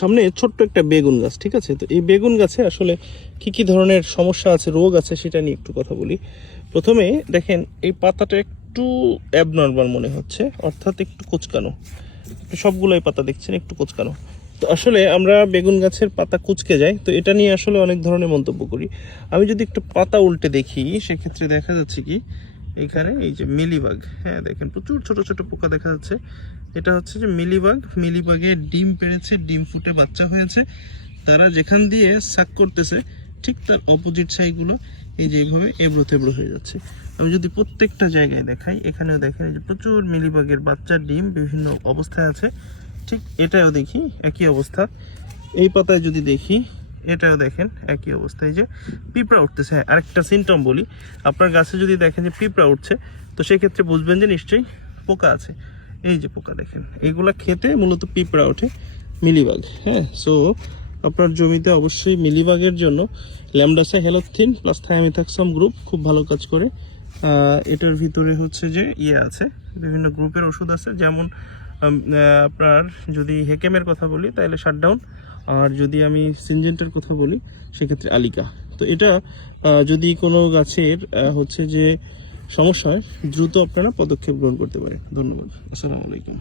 সামনে ছোট্ট একটা বেগুন গাছ, ঠিক আছে? তো এই বেগুন গাছে আসলে কি ধরনের সমস্যা আছে, রোগ আছে, সেটা নিয়ে একটু কথা বলি। প্রথমে দেখেন এই পাতাটা একটু অ্যাবনর্মাল মনে হচ্ছে, অর্থাৎ একটু কোঁচকানো। সবগুলোই পাতা দেখছেন একটু কোঁচকানো। তো আসলে আমরা বেগুন গাছের পাতা কুঁচকে যায়, তো এটা নিয়ে আসলে অনেক ধরনের মন্তব্য করি। আমি যদি একটু পাতা উল্টে দেখি, সেক্ষেত্রে দেখা যাচ্ছে কি এখানে এই যে মিলিবাগ, হ্যাঁ দেখেন প্রচুর ছোট ছোট পোকা দেখা যাচ্ছে। এটা হচ্ছে যে মিলিবাগ, মিলিবাগে ডিম পেড়েছে, ডিম ফুটে বাচ্চা হয়েছে। তারা যেখান দিয়ে সাক করতেছে ঠিক তার অপোজিট সাইডগুলো এই যে এইভাবে এবড়ো থেবড়ো হয়ে যাচ্ছে। আমি যদি প্রত্যেকটা জায়গায় দেখাই, এখানেও দেখেন এই যে প্রচুর মিলিবাগের বাচ্চার ডিম বিভিন্ন অবস্থায় আছে। ঠিক এটাও দেখি একই অবস্থা। এই পাতায় যদি দেখি, এটাও দেখেন একই অবস্থায় যে পিঁপড়া উঠতেছে। হ্যাঁ, আরেকটা সিমটম বলি, আপনার গাছে যদি দেখেন যে পিঁপড়া উঠছে, তো সেক্ষেত্রে বুঝবেন যে নিশ্চয়ই পোকা আছে। এই যে পোকা দেখেন, এইগুলা খেতে মূলত পিঁপড়া ওঠে, মিলিবাগ। হ্যাঁ, সো আপনার জমিতে অবশ্যই মিলিবাগের জন্য ল্যামডাসা হেলোথিন প্লাস থায়ামিথাক্সাম গ্রুপ খুব ভালো কাজ করে। এটার ভিতরে হচ্ছে যে আছে, বিভিন্ন গ্রুপের ওষুধ আছে, যেমন আপনার যদি হেকেমের কথা বলি তাহলে শাটডাউন, আর যদি আমি সিনজেন্টার কথা বলি সেক্ষেত্রে আলিকা। তো এটা যদি কোনো গাছের হচ্ছে যে সমস্যা হয়, দ্রুত আপনারা পদক্ষেপ গ্রহণ করতে পারেন। ধন্যবাদ। আসসালামু আলাইকুম।